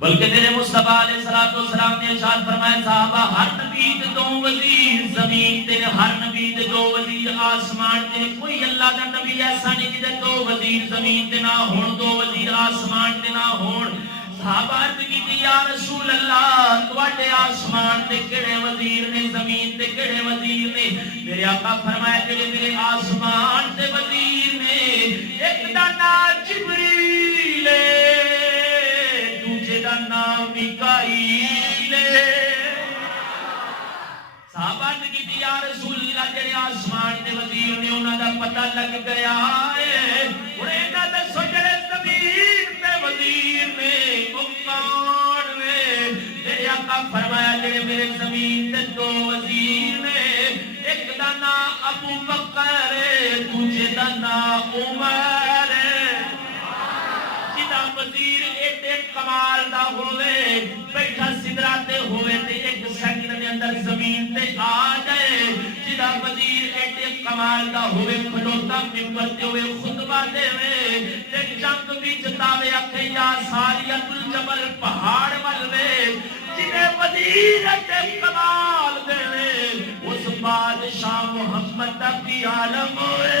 بلکہ میرے مصطفیٰ علیہ السلام نے ارشاد فرمایا صحابہ ہر نبی دے دو وزیر زمین تے ہر نبی دے دو وزیر آسمان تے کوئی اللہ دا نبی ایسا نہیں جدے دو وزیر زمین تے نہ ہون دو وزیر آسمان تے نہ ہون صحابہ عرض کی یا رسول اللہ تواڈے آسمان تے کیڑے وزیر نے زمین تے کیڑے وزیر نے میرے آقا فرمایا کہ میرے آسمان تے وزیر نے ایک دا نام جبریل دا نام میکائیل صحابہ نے کی یا رسول اللہ جڑے آسمان دے وزیر نے انہاں دا پتہ لگ گیا ہے اور انہاں دے سو جڑے زمین تے وزیر نے او کون نے میرے آقا فرمایا جڑے میرے زمین تے دو وزیر نے ایک دا نام ابو بکر دوسرے دا نام عمر جدا وزیر ایڈے کمال دا ہوئے بیٹھا سدراتے ہوئے تے ایک سیکنڈ دے اندر زمین تے آ جائے جدا وزیر ایڈے کمال دا ہوئے کھلوتا ممبر تے ہوئے خطبہ دے ہوئے تے جنگ بھی جتاوے اکھے یا ساریت الجبل پہاڑ والوے جنہیں وزیر ایڈے کمال دے ہوئے اس بادشاہ محمد کی عالم ہوئے